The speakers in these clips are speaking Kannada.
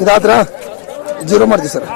ಇದಾದ್ರ ಜೀರೋ ಮಾಡ್ತೀವಿ ಸರ್.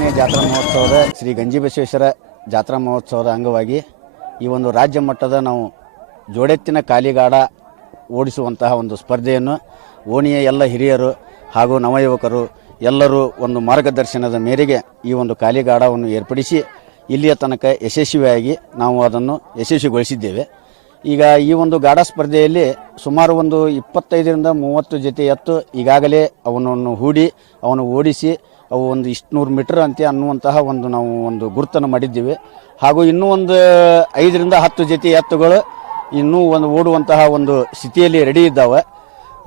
ನೇ ಜಾತ್ರಾ ಮಹೋತ್ಸವದ ಶ್ರೀ ಗಂಜಿಬಸವೇಶ್ವರ ಜಾತ್ರಾ ಮಹೋತ್ಸವದ ಅಂಗವಾಗಿ ಈ ಒಂದು ರಾಜ್ಯ ಮಟ್ಟದ ನಾವು ಜೋಡೆತ್ತಿನ ಕಾಲಿಗಾಡ ಓಡಿಸುವಂತಹ ಒಂದು ಸ್ಪರ್ಧೆಯನ್ನು ಓಣಿಯ ಎಲ್ಲ ಹಿರಿಯರು ಹಾಗೂ ನವಯುವಕರು ಎಲ್ಲರೂ ಒಂದು ಮಾರ್ಗದರ್ಶನದ ಮೇರೆಗೆ ಈ ಒಂದು ಕಾಲಿಗಾಡವನ್ನು ಏರ್ಪಡಿಸಿ ಇಲ್ಲಿಯ ತನಕ ಯಶಸ್ವಿಯಾಗಿ ನಾವು ಅದನ್ನು ಯಶಸ್ವಿಗೊಳಿಸಿದ್ದೇವೆ. ಈಗ ಈ ಒಂದು ಗಾಡ ಸ್ಪರ್ಧೆಯಲ್ಲಿ ಸುಮಾರು ಒಂದು 25ರಿಂದ 30 ಜೊತೆ ಎತ್ತು ಈಗಾಗಲೇ ಅವನನ್ನು ಹೂಡಿ ಅವನು ಓಡಿಸಿ ಅವು ಒಂದು 100 ಮೀಟರ್ ಅಂತೆ ಅನ್ನುವಂತಹ ಒಂದು ನಾವು ಒಂದು ಗುರುತನ್ನು ಮಾಡಿದ್ದೀವಿ. ಹಾಗೂ ಇನ್ನೂ ಒಂದು 5ರಿಂದ 10 ಜೊತೆ ಎತ್ತುಗಳು ಇನ್ನೂ ಒಂದು ಓಡುವಂತಹ ಒಂದು ಸ್ಥಿತಿಯಲ್ಲಿ ರೆಡಿ ಇದ್ದಾವೆ.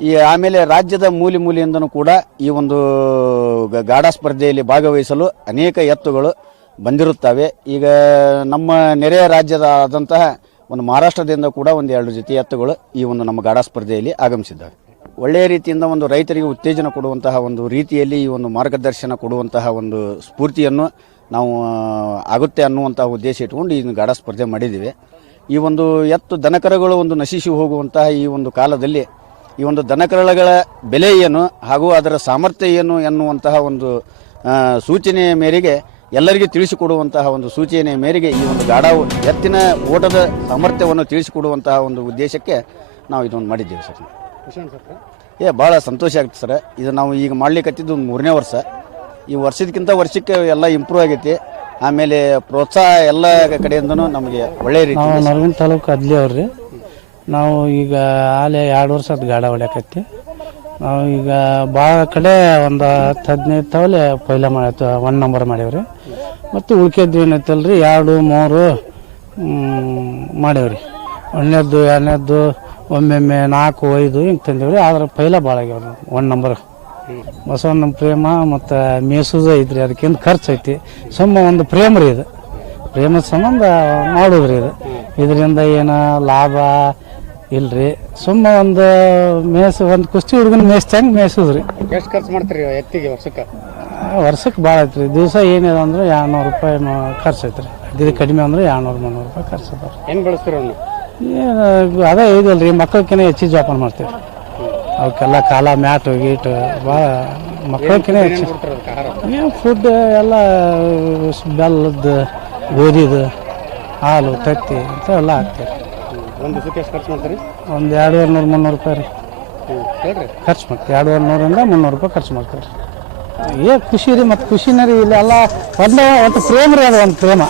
ಈ ಆಮೇಲೆ ರಾಜ್ಯದ ಮೂಲೆ ಮೂಲೆಯಿಂದನೂ ಕೂಡ ಈ ಒಂದು ಗಾಡ ಸ್ಪರ್ಧೆಯಲ್ಲಿ ಭಾಗವಹಿಸಲು ಅನೇಕ ಎತ್ತುಗಳು ಬಂದಿರುತ್ತವೆ. ಈಗ ನಮ್ಮ ನೆರೆಯ ರಾಜ್ಯದಾದಂತಹ ಒಂದು ಮಹಾರಾಷ್ಟ್ರದಿಂದ ಕೂಡ ಒಂದು 2 ಜೊತೆ ಎತ್ತುಗಳು ಈ ಒಂದು ನಮ್ಮ ಗಾಡ ಸ್ಪರ್ಧೆಯಲ್ಲಿ ಆಗಮಿಸಿದ್ದಾವೆ. ಒಳ್ಳೆಯ ರೀತಿಯಿಂದ ಒಂದು ರೈತರಿಗೆ ಉತ್ತೇಜನ ಕೊಡುವಂತಹ ಒಂದು ರೀತಿಯಲ್ಲಿ ಈ ಒಂದು ಮಾರ್ಗದರ್ಶನ ಕೊಡುವಂತಹ ಒಂದು ಸ್ಫೂರ್ತಿಯನ್ನು ನಾವು ಆಗುತ್ತೆ ಅನ್ನುವಂತಹ ಉದ್ದೇಶ ಇಟ್ಟುಕೊಂಡು ಈ ಗಾಡ ಸ್ಪರ್ಧೆ ಮಾಡಿದ್ದೀವಿ. ಈ ಒಂದು ಎತ್ತು ದನಕರಗಳು ಒಂದು ನಶಿಸಿ ಹೋಗುವಂತಹ ಈ ಒಂದು ಕಾಲದಲ್ಲಿ ಈ ಒಂದು ದನಕರಗಳ ಬೆಲೆ ಏನು ಹಾಗೂ ಅದರ ಸಾಮರ್ಥ್ಯ ಏನು ಎನ್ನುವಂತಹ ಒಂದು ಸೂಚನೆಯ ಮೇರೆಗೆ ಎಲ್ಲರಿಗೂ ತಿಳಿಸಿಕೊಡುವಂತಹ ಒಂದು ಸೂಚನೆಯ ಮೇರೆಗೆ ಈ ಒಂದು ಗಾಡ ಎತ್ತಿನ ಓಟದ ಸಾಮರ್ಥ್ಯವನ್ನು ತಿಳಿಸಿಕೊಡುವಂತಹ ಒಂದು ಉದ್ದೇಶಕ್ಕೆ ನಾವು ಇದೊಂದು ಮಾಡಿದ್ದೇವೆ ಸರ್. ಭಾಳ ಸಂತೋಷ ಆಗ್ತದೆ ಸರ್. ಇದು ನಾವು ಈಗ ಮಾಡ್ಲಿಕ್ಕತ್ತಿದ್ದು ಒಂದು 3ನೇ ವರ್ಷ. ಈ ವರ್ಷದಕ್ಕಿಂತ ವರ್ಷಕ್ಕೆ ಎಲ್ಲ ಇಂಪ್ರೂವ್ ಆಗೈತಿ. ಆಮೇಲೆ ಪ್ರೋತ್ಸಾಹ ಎಲ್ಲ ಕಡೆಯಿಂದನೂ ನಮಗೆ ಒಳ್ಳೆ ರೀತಿ. ನರಗುಂದ ತಾಲೂಕು ಅದ್ಲಿ ಅವ್ರಿ. ನಾವು ಈಗ ಆಲೆ 2 ವರ್ಷ ಅದು ಗಾಡ ಹೊಡ್ಯಾಕತ್ತಿ. ನಾವು ಈಗ ಭಾಳ ಕಡೆ ಒಂದು 10-15 ತಾವಲೆ ಪೈಲ ಮಾಡಿ 1 ನಂಬರ್ ಮಾಡೇವ್ರಿ. ಮತ್ತು ಉಳ್ಕೆದ್ದು ಏನೈತಲ್ರಿ 2, 3 ಮಾಡೇವ್ರಿ. 1ನೇದ್ದು 2ನೇದ್ದು ಒಮ್ಮೊಮ್ಮೆ 4, 5 ಹಿಂಗೆ ತಂದೇವ್ರಿ. ಆದ್ರೆ ಪೈಲ ಭಾಳ ಆಗ್ಯಾವ್ರಿ 1 ನಂಬರ್. ಬಸವಣ್ಣ ಪ್ರೇಮ ಮತ್ತು ಮೇಸುದ ಐತ್ರಿ. ಅದಕ್ಕಿಂತ ಖರ್ಚು ಐತಿ. ಸುಮ್ಮ ಒಂದು ಪ್ರೇಮ ರೀ, ಇದು ಪ್ರೇಮದ ಸಂಬಂಧ ಮಾಡೋದ್ರಿ. ಇದರಿಂದ ಏನು ಲಾಭ ಇಲ್ರಿ. ಸುಮ್ಮ ಒಂದು ಒಂದು ಕುಸ್ತಿ ಹುಡುಗನ ಮೇಯ್ಸ್ದಂಗೆ ಮೇಯ್ಸುದ್ರಿ. ಎಷ್ಟು ಖರ್ಚು ಮಾಡ್ತೀರಿ ಎತ್ತಿಗೆ ವರ್ಷಕ್ಕೆ ಭಾಳ ಐತ್ರಿ. ದಿವಸ ಏನಿದೆ ಅಂದ್ರೆ 200 ರೂಪಾಯಿ ಖರ್ಚು ಐತ್ರಿ. ಇದು ಕಡಿಮೆ ಅಂದ್ರೆ 200-300 ರೂಪಾಯಿ ಖರ್ಚು ಅದಾವ್ರಿ. ಏನು ಬಳಸ್ತೀರ ಅವನು? ಅದೇ ಇದಲ್ರಿ, ಮಕ್ಕಳಕ್ಕಿಂತ ಹೆಚ್ಚಿಗೆ ಜೋಪಾನ ಮಾಡ್ತೀವಿ. ಅವಕ್ಕೆಲ್ಲ ಕಾಲ ಮ್ಯಾಟು ಗೀಟು ಭಾಳ ಮಕ್ಕಳಕ್ಕಿಂತ ಹೆಚ್ಚು ಏನು ಫುಡ್ ಎಲ್ಲ ಬೆಲ್ಲದ್ದು, ಗೋಧಿದು, ಹಾಲು, ತತ್ತಿ ಇಂಥವೆಲ್ಲ ಹಾಕ್ತೀವಿ. ಒಂದು ದಿವಸಕ್ಕೆ ಎಷ್ಟು ಖರ್ಚು ಮಾಡ್ತೀರಿ? ಒಂದು 200-300 ರೂಪಾಯಿ ರೀ ಖರ್ಚು ಮಾಡ್ತೀವಿ. 200-300ರಿಂದ 300 ರೂಪಾಯಿ ಖರ್ಚು ಮಾಡ್ತೀವಿ ರೀ. ಖುಷಿ ರೀ. ಮತ್ತು ಖುಷಿನ ರೀ. ಇಲ್ಲೆಲ್ಲ ಒಟ್ಟು ಪ್ರೇಮ ರೀ. ಅದು ಒಂದು ಪ್ರೇಮ.